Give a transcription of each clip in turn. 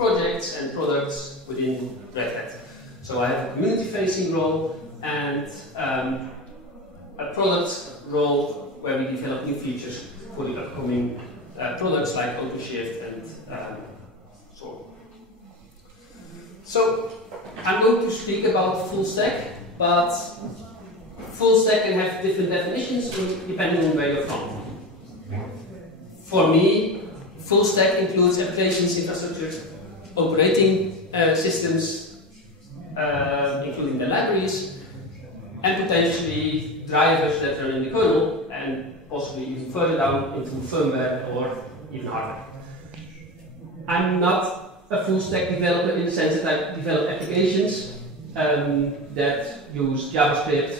projects and products within Red Hat. So I have a community-facing role and a product role where we develop new features for the upcoming products like OpenShift and so on. So I'm going to speak about full stack, but full stack can have different definitions depending on where you're from. For me, full stack includes applications, infrastructure, operating systems, including the libraries, and potentially drivers that run in the kernel, and possibly even further down into firmware or even hardware. I'm not a full stack developer in the sense that I develop applications that use JavaScript,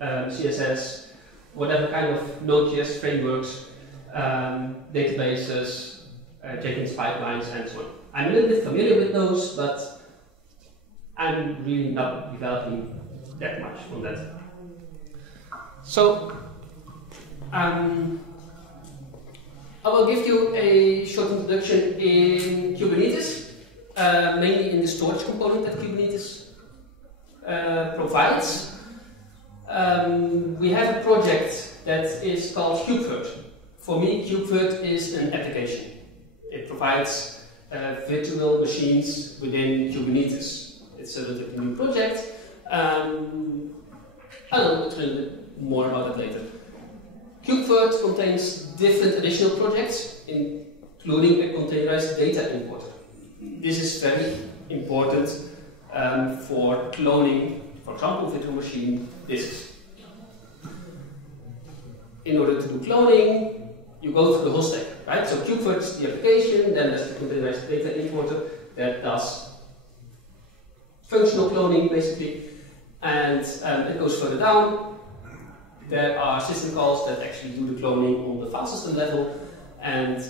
CSS, whatever kind of Node.js frameworks, databases, Jenkins pipelines, and so on. I'm a little bit familiar with those, but I'm really not developing that much on that. So, I will give you a short introduction in Kubernetes, mainly in the storage component that Kubernetes provides. We have a project that is called KubeVirt. For me, KubeVirt is an application. It provides virtual machines within Kubernetes. It's a relatively new project. I'll tell you a little bit more about it later. KubeVirt contains different additional projects, including a containerized data importer. This is very important for cloning, for example, virtual machine disks. In order to do cloning, you go through the whole stack, right? So KubeVirt is the application, then there's the containerized data importer that does functional cloning, basically, and it goes further down. There are system calls that actually do the cloning on the file system level, and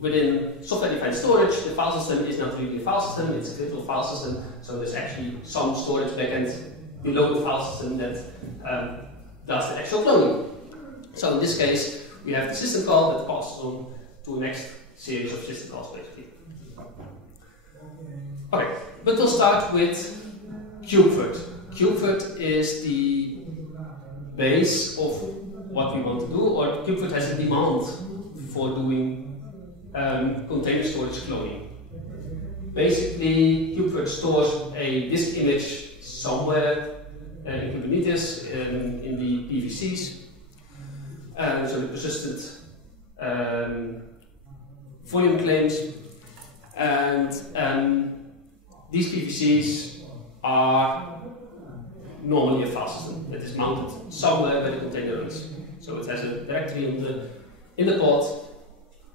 within software-defined storage, the file system is not really a file system, it's a virtual file system, so there's actually some storage backend below the file system that does the actual cloning. So in this case, we have the system call that passes on to the next series of system calls, basically. Okay, but we'll start with KubeVirt. KubeVirt is the base of what we want to do, or KubeVirt has a demand for doing container storage cloning. Basically, KubeVirt stores a disk image somewhere in Kubernetes, in the PVCs, so the persistent volume claims, and these PVCs are normally a file system that is mounted somewhere where the container runs. So it has a directory in the pod,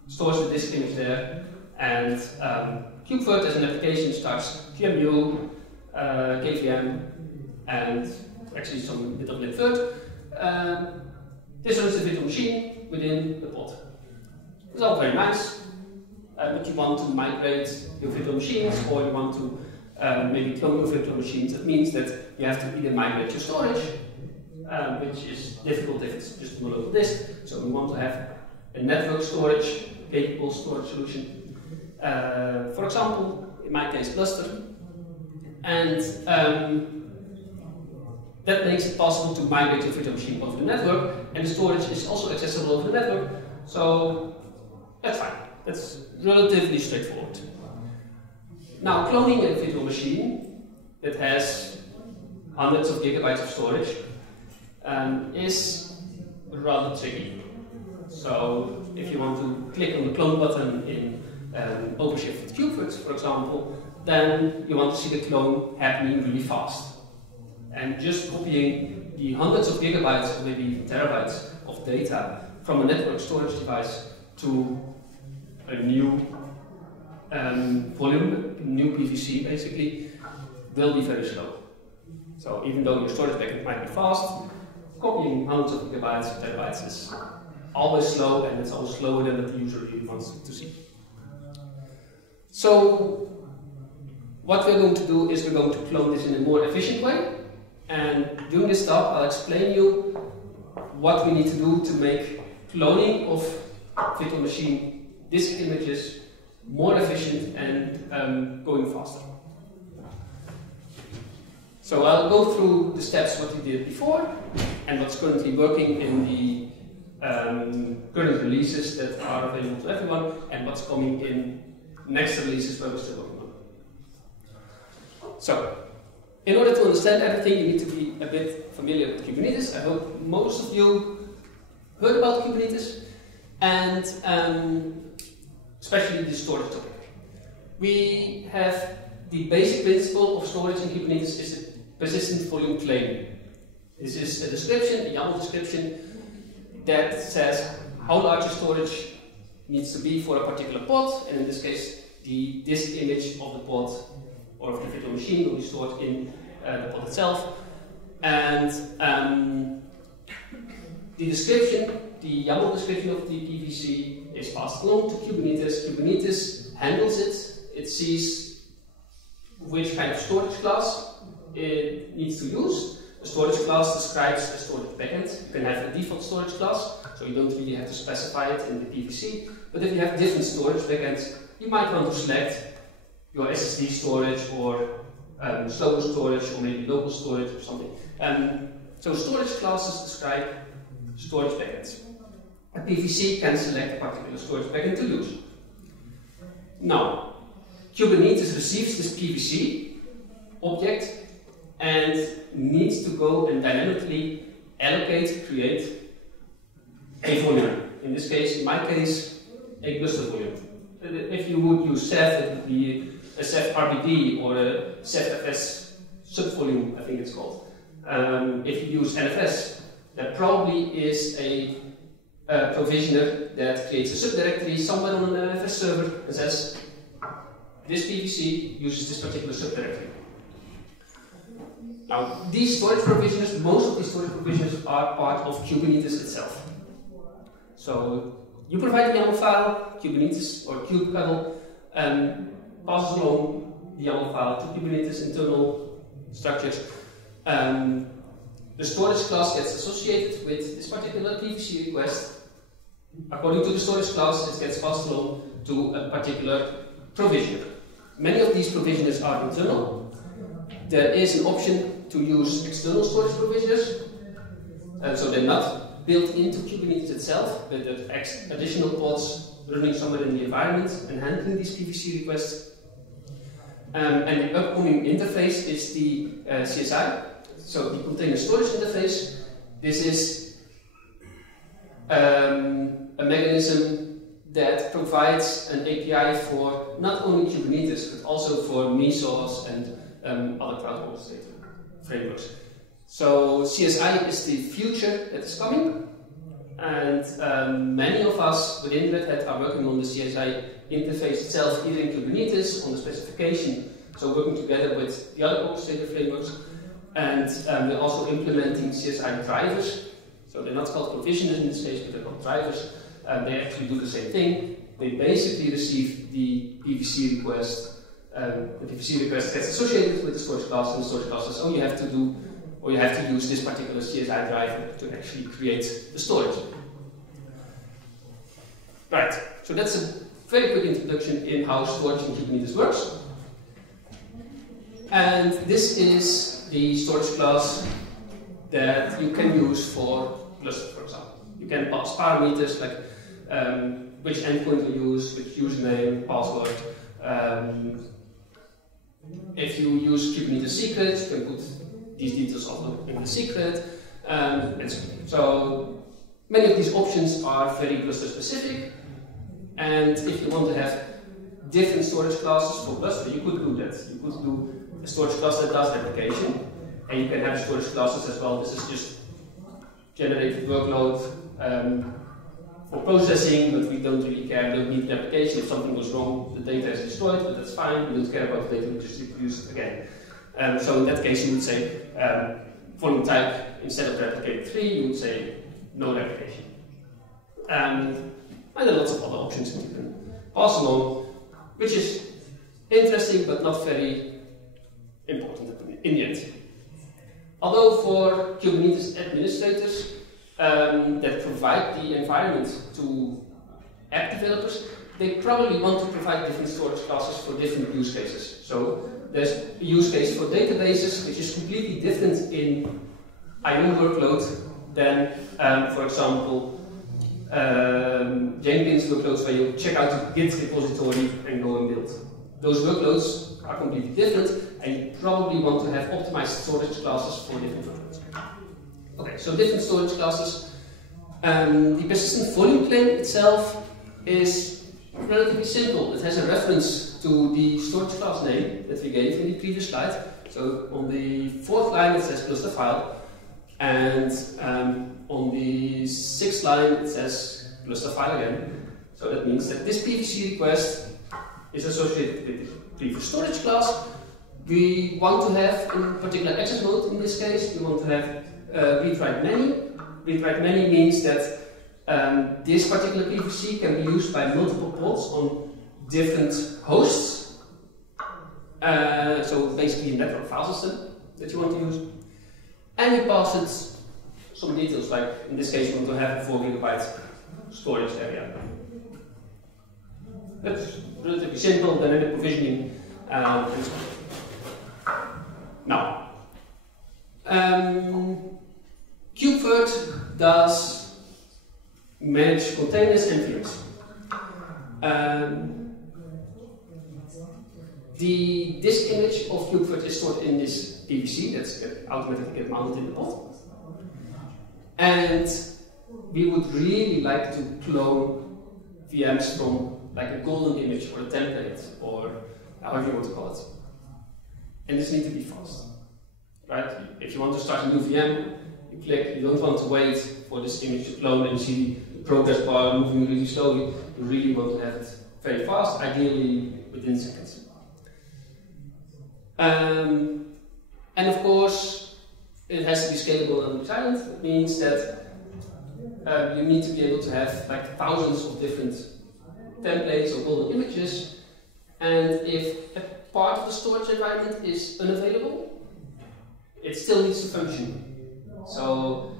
stores the disk image there, and KubeVirt as an application starts QEMU, KVM, and actually some bit of libvirt. This runs the virtual machine within the pod. It's all very nice, but you want to migrate your virtual machines, or you want to maybe clone your virtual machines. That means that you have to either migrate your storage, which is difficult if it's just on a local disk. So we want to have a network storage, capable storage solution. For example, in my case, Gluster. And that makes it possible to migrate your virtual machine over the network, and the storage is also accessible over the network. So that's fine. That's relatively straightforward. Now, cloning a virtual machine that has hundreds of gigabytes of storage is rather tricky. So, if you want to click on the clone button in OpenShift with KubeVirt, for example, then you want to see the clone happening really fast. And just copying the hundreds of gigabytes or maybe even terabytes of data from a network storage device to a new volume, new PVC basically, will be very slow. So even though your storage packet might be fast, copying hundreds of gigabytes or terabytes is always slow, and it's always slower than the user really wants to see. So what we're going to do is we're going to clone this in a more efficient way. And during this talk, I'll explain you what we need to do to make cloning of virtual machine disk images more efficient and going faster. So I'll go through the steps what we did before and what's currently working in the current releases that are available to everyone and what's coming in next releases where we're still working on. So, in order to understand everything, you need to be a bit familiar with Kubernetes. I hope most of you heard about Kubernetes and especially the storage topic. We have the basic principle of storage in Kubernetes is the persistent volume claim. This is a description, a YAML description, that says how large a storage needs to be for a particular pod, and in this case, the disk image of the pod or of the virtual machine will be stored in the pod itself. And the description, the YAML description of the PVC is passed along to Kubernetes. Kubernetes handles it. It sees which kind of storage class it needs to use. A storage class describes a storage backend. You can have a default storage class, so you don't really have to specify it in the PVC. But if you have different storage backends, you might want to select your SSD storage or slower storage or maybe local storage or something. So storage classes describe storage backends. A PVC can select a particular storage backend to use. Now, Kubernetes receives this PVC object and needs to go and dynamically allocate, create a volume. In this case, in my case, a Gluster volume. If you would use Ceph, it would be a Ceph RBD or a Ceph FS subvolume, I think it's called. If you use NFS, that probably is a provisioner that creates a subdirectory somewhere on an NFS server and says, this PVC uses this particular subdirectory. Now, these storage provisioners, most of these storage provisioners are part of Kubernetes itself. So, you provide the YAML file, Kubernetes or kubectl passes along the YAML file to Kubernetes internal structures. The storage class gets associated with this particular PVC request. According to the storage class, it gets passed along to a particular provisioner. Many of these provisioners are internal. There is an option to use external storage provisioners, so they're not built into Kubernetes itself, but there are additional pods running somewhere in the environment and handling these PVC requests. And the upcoming interface is the CSI, so the container storage interface. This is a mechanism that provides an API for not only Kubernetes, but also for Mesos and other cloud orchestrator frameworks. So CSI is the future that is coming, and many of us within Red Hat are working on the CSI interface itself, either in Kubernetes, on the specification, so working together with the other orchestrator frameworks, and we're also implementing CSI drivers. So they're not called provisioners in this case, but they're called drivers. They actually do the same thing. They basically receive the PVC request. The PVC request gets associated with the storage class, and the storage class says, oh, you have to do, or you have to use this particular CSI driver to actually create the storage. Right, so that's a very quick introduction in how storage in Kubernetes works. And this is the storage class that you can use for Gluster, for example. You can pass parameters like which endpoint you use, which username, password. If you use Kubernetes secrets, you can put these details also in the secret. And so many of these options are very Gluster specific. And if you want to have different storage classes for Gluster, you could do that. You could do a storage class that does replication, and you can have storage classes as well. This is just generated workload for processing, but we don't really care. We don't need replication. If something goes wrong, the data is destroyed, but that's fine. We don't care about the data, we just reproduce it again. So in that case, you would say volume type, instead of replicate 3, you would say no replication. And there are lots of other options that you can pass along, which is interesting but not very important in the end. Although for Kubernetes administrators that provide the environment to app developers, they probably want to provide different storage classes for different use cases. So there's a use case for databases which is completely different in IO workload than, for example, Jenkins workloads where you check out the Git repository and go and build. Those workloads are completely different, and you probably want to have optimized storage classes for different workloads. Okay, so different storage classes. The persistent volume claim itself is relatively simple. It has a reference to the storage class name that we gave in the previous slide. So on the 4th line it says Gluster file, and on the 6th line it says Gluster file again. So that means that this PVC request is associated with the previous storage class. We want to have, in particular access mode in this case, we want to have read-write many. Read-write many means that this particular PVC can be used by multiple pods on different hosts. So basically a network file system that you want to use. And you pass it some details, like in this case you want to have a 4 GB storage area. That's relatively simple, dynamic provisioning, and so on. Now, KubeVirt does manage containers and VMs. The disk image of KubeVirt is stored in this PVC that's automatically get mounted in the pod. And we would really like to clone VMs from like a golden image or a template or however you want to call it. And this needs to be fast, right? If you want to start a new VM, you click, you don't want to wait for this image to clone and see the progress bar moving really slowly. You really want to have it very fast, ideally within seconds. And of course, it has to be scalable and resilient. That means that you need to be able to have like thousands of different templates or golden images, and if a part of the storage environment is unavailable, it still needs to function. So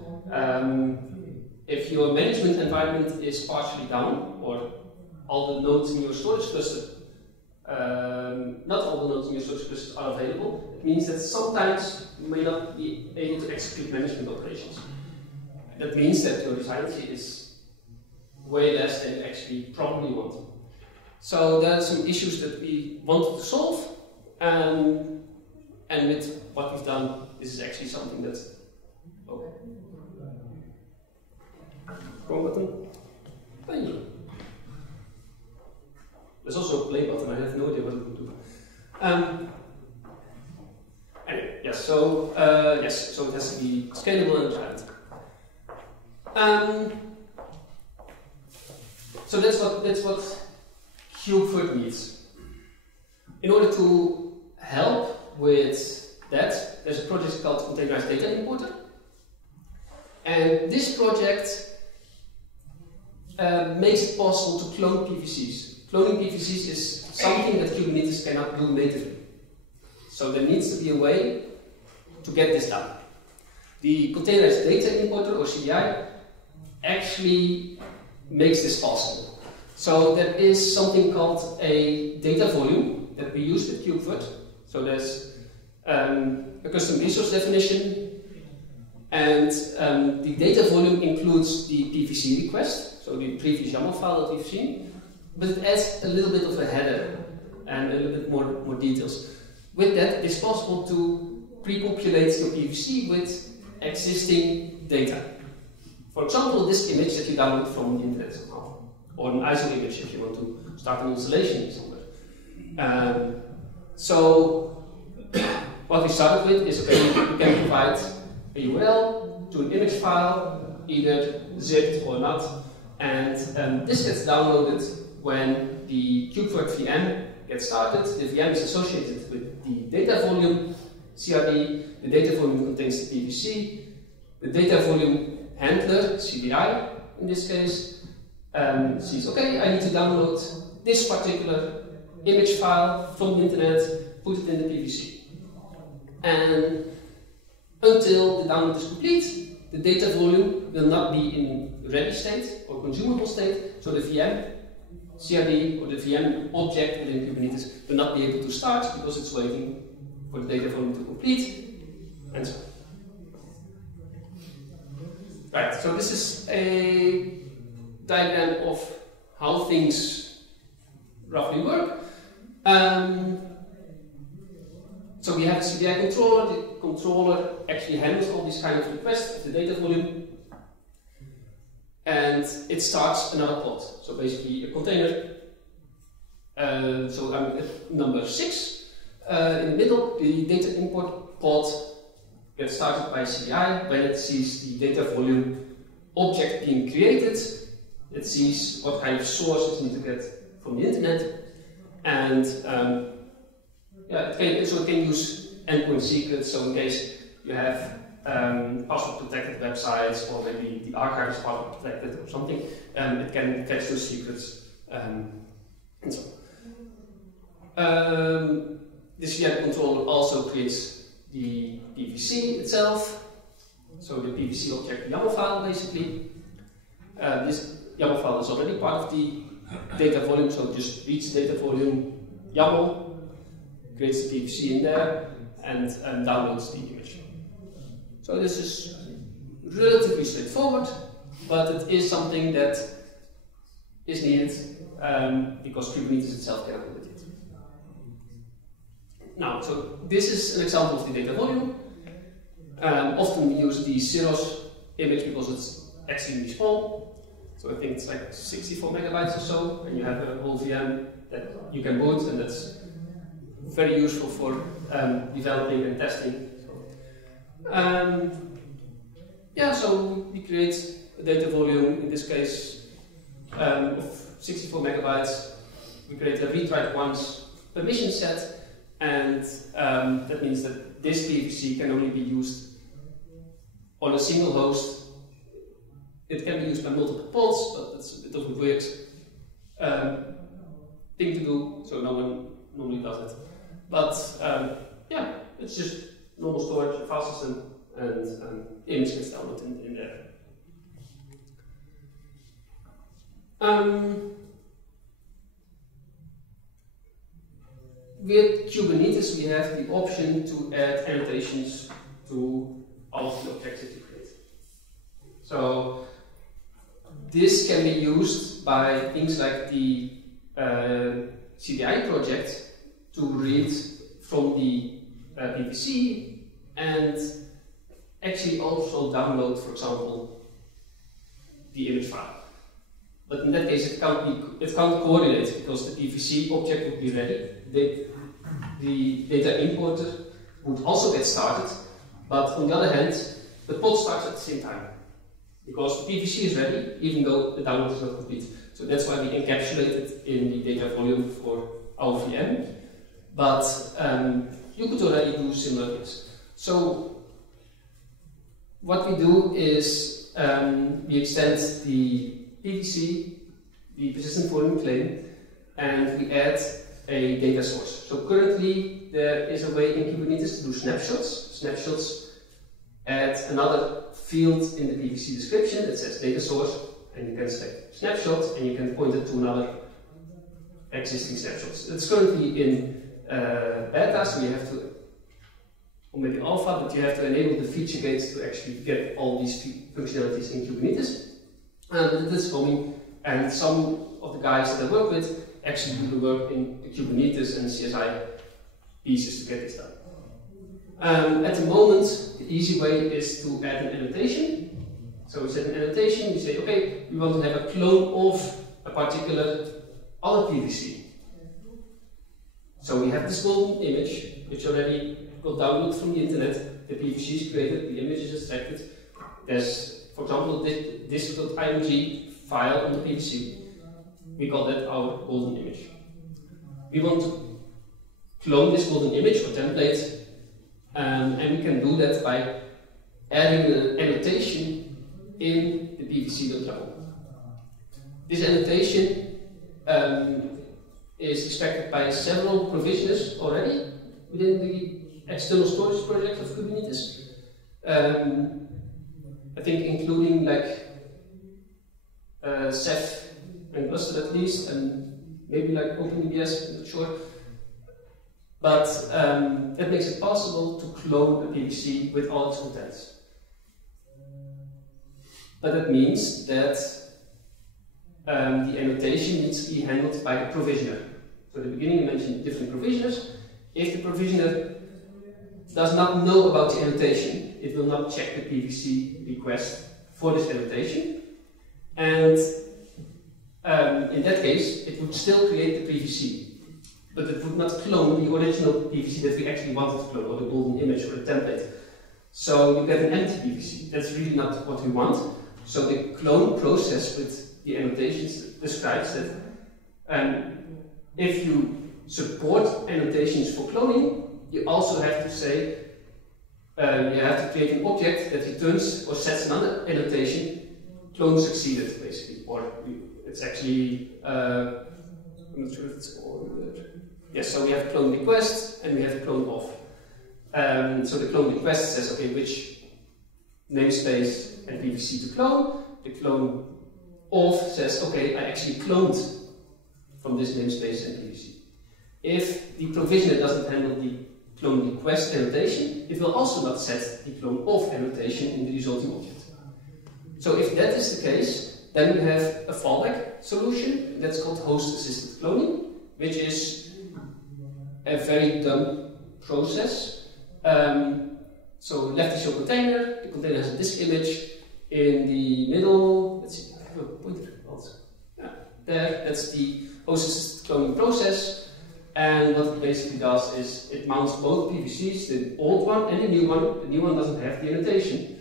if your management environment is partially down, or all the nodes in your storage cluster, not all the nodes in your storage cluster are available, it means that sometimes you may not be able to execute management operations. That means that your resiliency is way less than you actually probably want. So there are some issues that we wanted to solve, and with what we've done, this is actually something that's okay. Wrong button. Thank you. There's also a play button. I have no idea what it would do. Anyway, yes. So yes. So it has to be scalable and resilient. So that's what KubeVirt needs. In order to help with that, there's a project called Containerized-Data-Importer, and this project makes it possible to clone PVCs. Cloning PVCs is something that Kubernetes cannot do natively. So there needs to be a way to get this done. The Containerized-Data-Importer, or CDI, actually makes this possible. So there is something called a DataVolume that we use with KubeVirt. So there's a custom resource definition, and the DataVolume includes the PVC request, so the previous YAML file that we've seen, but it adds a little bit of a header and a little bit more details. With that, it's possible to pre-populate your PVC with existing data. For example, this image that you download from the internet somehow, or an ISO image if you want to start an installation somewhere. So what we started with is, okay, you can provide a URL to an image file, either zipped or not, and this gets downloaded when the KubeVirt VM gets started. The VM is associated with the DataVolume CRD. The DataVolume contains the PVC. The DataVolume handler, CDI in this case, sees, okay, I need to download this particular image file from the internet, put it in the PVC. And until the download is complete, the DataVolume will not be in ready state or consumable state, so the VM CRD or the VM object within Kubernetes will not be able to start because it's waiting for the data volume to complete, and so on. Right, so this is a diagram of how things roughly work. So we have a CDI controller. The controller actually handles all these kind of requests of the data volume, and it starts another pod. So basically a container. So I'm at number 6. In the middle, the data import pod gets started by CDI. When it sees the data volume object being created, it sees what kind of source it needs to get from the internet, and it can use endpoint secrets. So in case you have password protected websites, or maybe the archive is password protected or something, it can fetch those secrets and so on. The CDI controller also creates the PVC itself, so the PVC object YAML file basically. This YAML file is already part of the data volume, so it just reads data volume YAML, creates the PVC in there, and downloads the image. So this is relatively straightforward, but it is something that is needed because Kubernetes itself cannot do it. Now, so this is an example of the data volume. Often we use the Ceros image because it's extremely small. So I think it's like 64 megabytes or so, and you have a whole VM that you can boot, and that's very useful for developing and testing. So we create a data volume, in this case of 64 megabytes. We create a read-write once permission set, and that means that this PVC can only be used on a single host. It can be used by multiple pods, but that's a bit of a weird thing to do, so no one normally does it. But it's just normal storage, a file system, and image gets downloaded in there. With Kubernetes, we have the option to add annotations to all of the objects that you create. So this can be used by things like the CDI project to read from the PVC and actually also download, for example, the image file. But in that case, it can't correlate because the PVC object would be ready. The data importer would also get started, but on the other hand, the pod starts at the same time because the PVC is ready, even though the download is not complete. So that's why we encapsulate it in the data volume for our VM. But you could already do similar things. So what we do is we extend the PVC, the persistent volume claim, and we add a data source. So currently there is a way in Kubernetes to do snapshots. Snapshots add another field in the PVC description that says data source, and you can say snapshot, and you can point it to another existing snapshots. It's currently in beta, so you have to, or maybe alpha, but you have to enable the feature gates to actually get all these functionalities in Kubernetes. And it is coming, and some of the guys that I work with actually do the work in the Kubernetes and CSI pieces to get this done. At the moment, the easy way is to add an annotation. So we set an annotation, we say, okay, we want to have a clone of a particular other PVC. So we have this golden image, which already got downloaded from the internet. The PVC is created, the image is extracted. There's, for example, this .img file on the PVC. We call that our golden image. We want to clone this golden image or template, and we can do that by adding an annotation in the PVC.yaml. This annotation is expected by several provisioners already within the external storage project of Kubernetes. I think including like Ceph and Gluster at least, and maybe like OpenEBS, I'm not sure. But that makes it possible to clone a PVC with all its contents. But that means that the annotation needs to be handled by the provisioner. So at the beginning I mentioned different provisioners. If the provisioner does not know about the annotation, it will not check the PVC request for this annotation. And in that case, it would still create the PVC. But it would not clone the original PVC that we actually wanted to clone, or the golden image or the template. So you get an empty PVC. That's really not what we want. So the clone process with the annotations describes that if you support annotations for cloning, you also have to say, you have to create an object that returns or sets another annotation, clone succeeded, basically. Or it's actually, I'm not sure if it's ordered. Yes, so we have clone request and we have clone off. So the clone request says, okay, which namespace and PVC to clone. The clone off says, okay, I actually cloned from this namespace and PVC. If the provisioner doesn't handle the clone request annotation, it will also not set the clone off annotation in the resulting object. So if that is the case, then we have a fallback solution that's called host-assisted cloning, which is a very dumb process. So left is your container, the container has a disk image. In the middle, let's see, I have a pointer. Yeah, there, that's the host-assisted cloning process. And what it basically does is it mounts both PVCs, the old one and the new one. The new one doesn't have the annotation.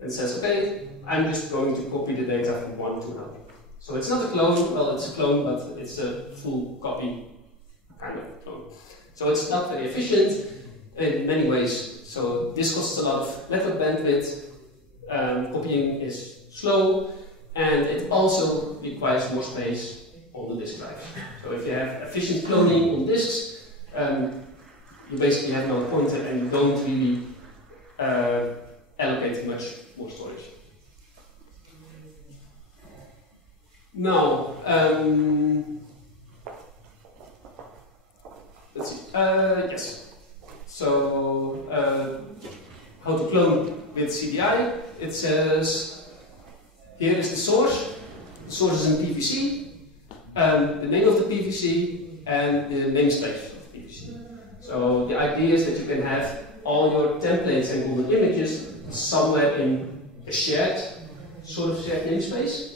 And says, okay, I'm just going to copy the data from 1 to another. So it's not a clone, well, it's a clone, but it's a full copy kind of clone. So it's not very efficient in many ways. So this costs a lot of network bandwidth, copying is slow, and it also requires more space on the disk drive. So if you have efficient cloning on disks, you basically have no pointer and you don't really allocate much more storage. Now, let's see. Yes. So, how to clone with CDI? It says here is the source. The source is in PVC. The name of the PVC and the namespace of the PVC. So the idea is that you can have all your templates and Google images somewhere in a shared namespace.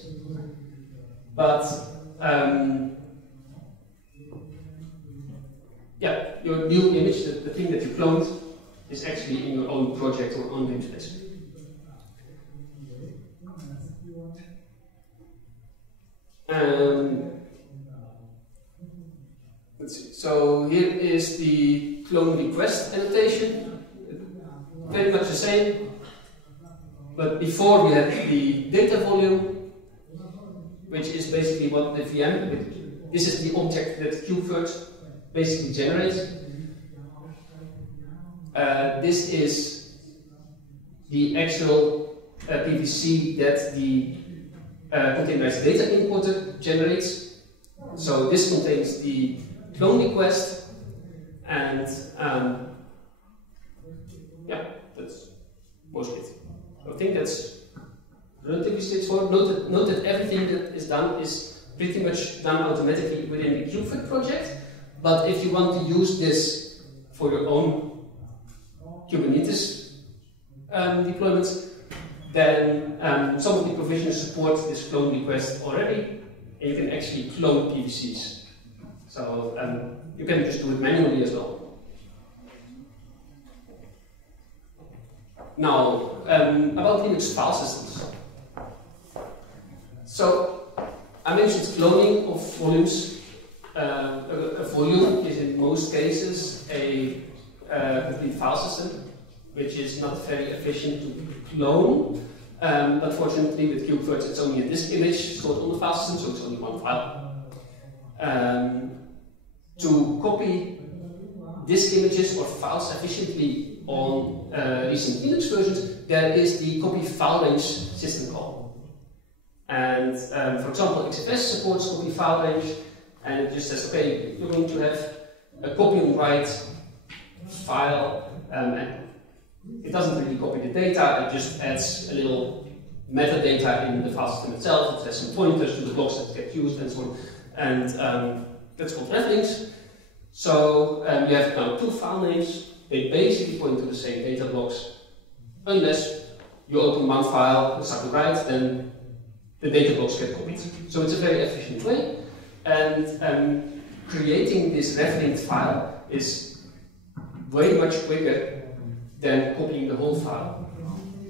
But yeah, your new image, the thing that you cloned, is actually in your own project or own namespace. Let's see. So here is the clone request annotation. Very much the same. But before we had the DataVolume, which is basically what the VM, this is the object that KubeVirt basically generates. This is the actual PVC that the Containerized-Data-Importer generates. So this contains the clone request, and yeah, that's mostly it. So I think that's relatively straightforward. Note that everything that is done is pretty much done automatically within the KubeVirt project. But if you want to use this for your own Kubernetes deployments, then some of the provisions support this clone request already, and you can actually clone PVCs. So you can just do it manually as well. Now, about Linux file systems. So, I mentioned cloning of volumes. A volume is in most cases a complete file system, which is not very efficient to clone. But fortunately with KubeVirt it's only a disk image stored on the file system, so it's only one file. To copy disk images or files efficiently on recent Linux versions, there is the copy file range system call. And for example, XFS supports copy file range. and it just says, okay, you're going to have a copy and write file, and it doesn't really copy the data, it just adds a little metadata in the file system itself. It has some pointers to the blocks that get used and so on, and that's called reflinks. So you have now two file names. They basically point to the same data blocks, unless you open one file and start to write, then the data blocks get copied. So it's a very efficient way, and creating this reflinked file is way much quicker than copying the whole file.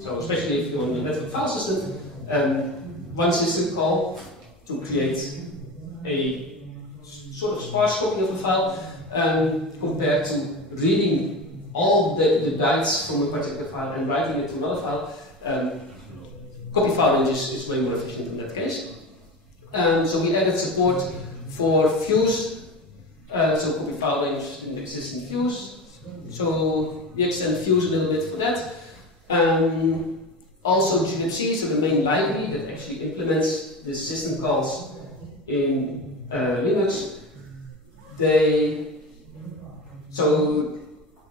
So especially if you're on the network file system, one system call to create a sort of sparse copy of a file compared to reading all the bytes from a particular file and writing it to another file. Copy file range is way more efficient in that case. So we added support for views, so copy file range in the existing views. So we extend views a little bit for that. Also GrUSP, so the main library that actually implements the system calls in Linux. So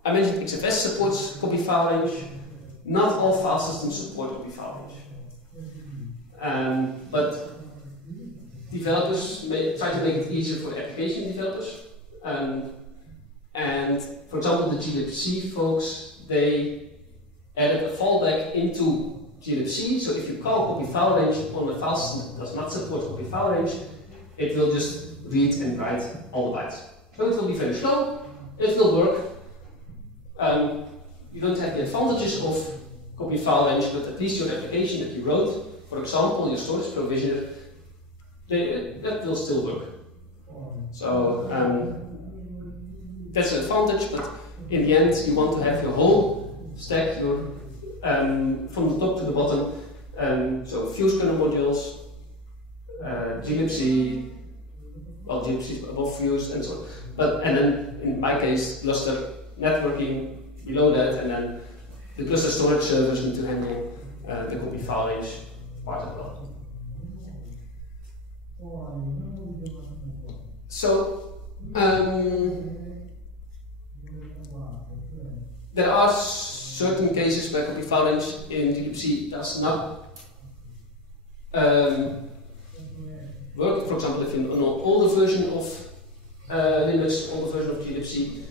I mentioned XFS supports copy file range. Not all file systems support copy file range. But developers try to make it easier for application developers. And for example, the GrUSP folks, they added a fallback into GrUSP. So if you call copy file range on a file system that does not support copy file range, it will just read and write all the bytes. So it will be very slow, it will work. You don't have the advantages of copy file range, but at least your application that you wrote, for example, your storage provisioner, that will still work. So that's an advantage, but in the end, you want to have your whole stack, from the top to the bottom. So Fuse kernel modules, GrUSP, well, GrUSP is above Fuse, and so on. And then in my case, Gluster networking below that, and then the Gluster storage servers need to handle the copy file range part as well. So there are certain cases where copy file range in GrUSP does not work. For example, if you're on an older version of Linux, older version of GrUSP,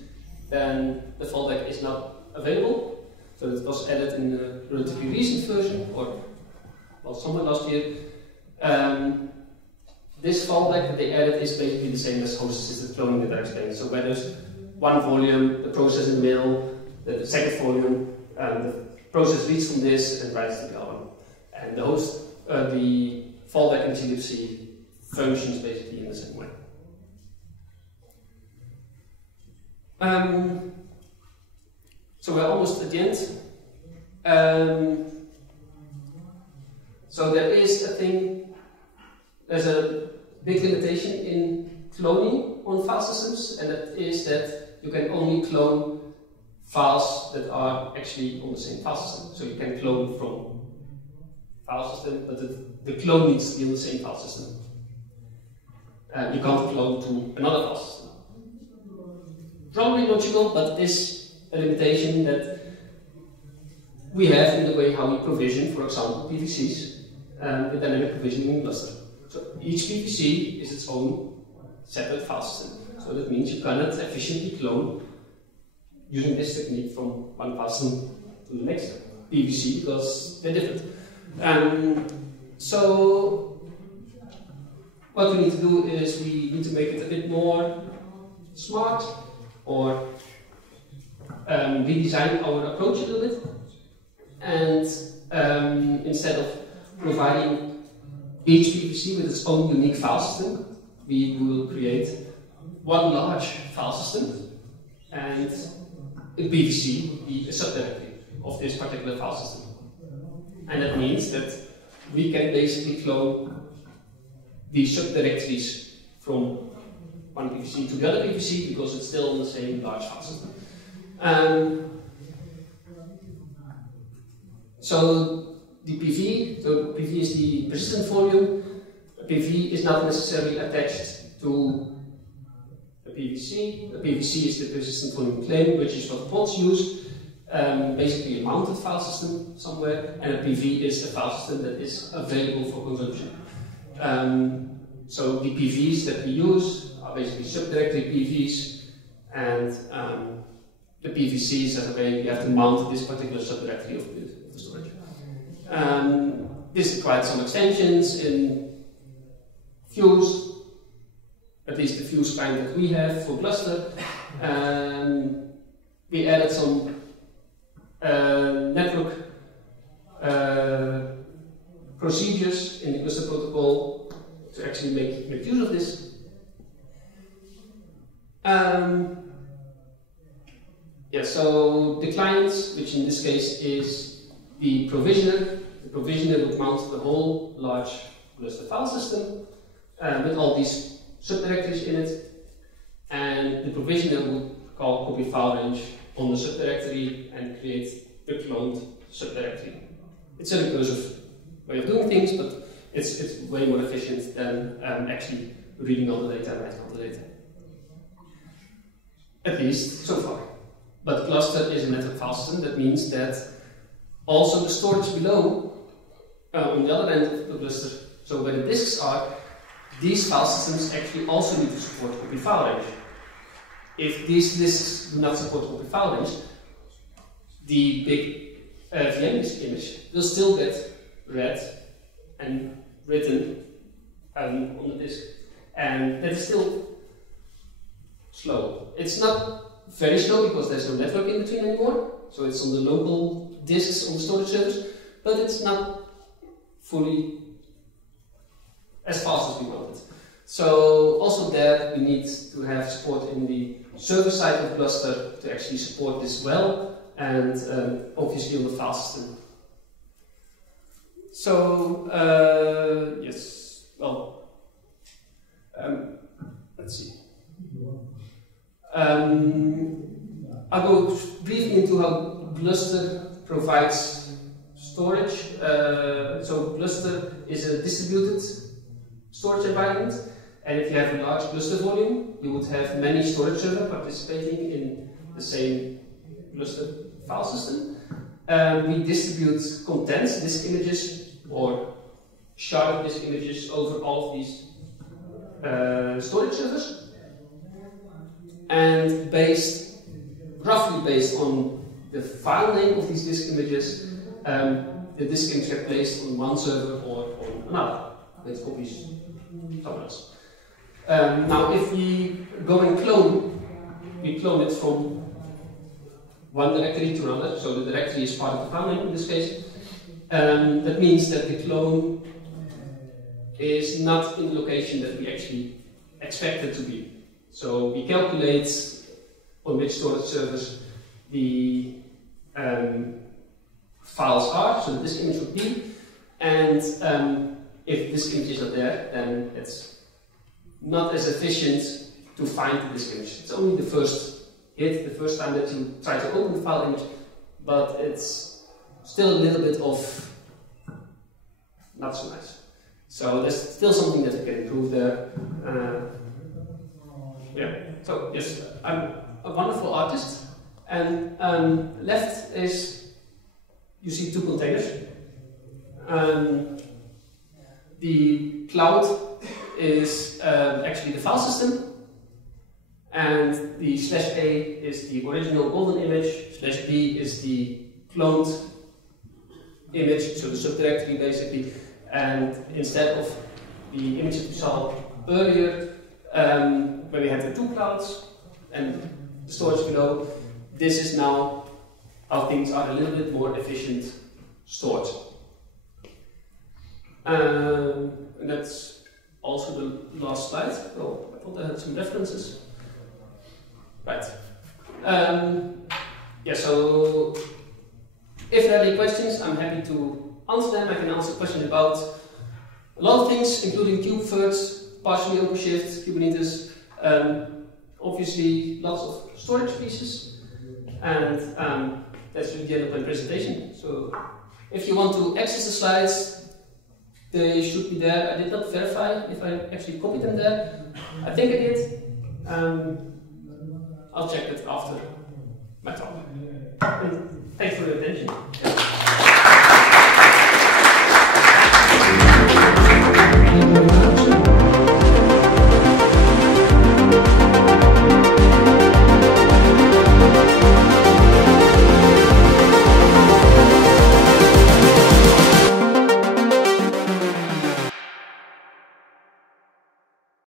then the fallback is not available. So it was added in a relatively recent version, or well, somewhere last year. This fallback that they added is basically the same as host-assisted cloning that I explained. So where there's one volume, the process in the middle, the second volume, the process reads from this and writes to the other one. And the fallback in GrUSP functions basically in the same way. So we're almost at the end. So there is a thing, there's a big limitation in cloning on file systems, and that is that you can only clone files that are actually on the same file system. So you can clone from file system, but the clone needs to be on the same file system. You can't clone to another file system. Probably logical, but it is a limitation that we have in the way how we provision, for example, PVCs with dynamic provisioning in Gluster. So each PVC is its own separate file system. So that means you cannot efficiently clone using this technique from one file system to the next PVC because they're different. So what we need to do is we need to make it a bit more smart, or redesign our approach a little bit, and instead of providing each PVC with its own unique file system, we will create one large file system and a PVC be a subdirectory of this particular file system. And that means that we can basically clone these subdirectories from one PVC to the other PVC because it's still in the same large file system. So the PV, is the persistent volume. PV is not necessarily attached to PVC. A PVC is the persistent volume claim, which is what pods use. Basically a mounted file system somewhere, and a PV is a file system that is available for consumption. So the PVs that we use are basically subdirectory PVs, and the PVCs are the way we have to mount this particular subdirectory of the storage. This required some extensions in views, at least the views kind that we have for Gluster. We added some network procedures in the Gluster protocol to actually make use of this. Yeah, so the client, which in this case is the provisioner would mount the whole large Gluster file system with all these subdirectories in it, and the provisioner would call copy file range on the subdirectory and create the cloned subdirectory. It's a recursive way of doing things, but it's way more efficient than actually reading all the data and writing all the data. At least so far. But Gluster is a network file system. That means that also the storage below, on the other end of the Gluster, so where the disks are, these file systems actually also need to support copy file range. If these disks do not support copy file range, the big VM disk image will still get read and written on the disk. And that is still slow. It's not very slow because there's no network in between anymore, so it's on the local disks on the storage servers, but it's not fully as fast as we wanted. So also there we need to have support in the server side of Gluster to actually support this well, and obviously on the file system. So yes, well, let's see. I'll go briefly into how Gluster provides storage. So Gluster is a distributed storage environment, and if you have a large Gluster volume, you would have many storage servers participating in the same Gluster file system. We distribute contents, disk images, or sharded disk images over all of these storage servers. And roughly based on the file name of these disk images, the disk images get placed on one server or on another, with copies somewhere else. Now, if we go and clone, we clone it from one directory to another, so the directory is part of the file name in this case. That means that the clone is not in the location that we actually expect it to be. So we calculate on which storage servers the files are, so the disk image would be, and if disk images are there, then it's not as efficient to find the disk image. It's only the first hit, the first time that you try to open the file image, but it's still a little bit of not so nice. So there's still something that we can improve there. Yeah, so yes, I'm a wonderful artist, and left is, you see two containers. The cloud is actually the file system, and the /A is the original golden image, /B is the cloned image, so the subdirectory basically, and instead of the image that we saw earlier, where we had the two clouds and the storage below, this is now how things are a little bit more efficient stored. And that's also the last slide. Oh, I thought I had some references. Right. Yeah, so if there are any questions, I'm happy to answer them. I can answer questions about a lot of things, including KubeVirt, partially OpenShift, Kubernetes, obviously lots of storage pieces, and that's really the end of my presentation. So if you want to access the slides, they should be there. I did not verify if I actually copied them there. I think I did. I'll check it after my talk. And thanks for your attention.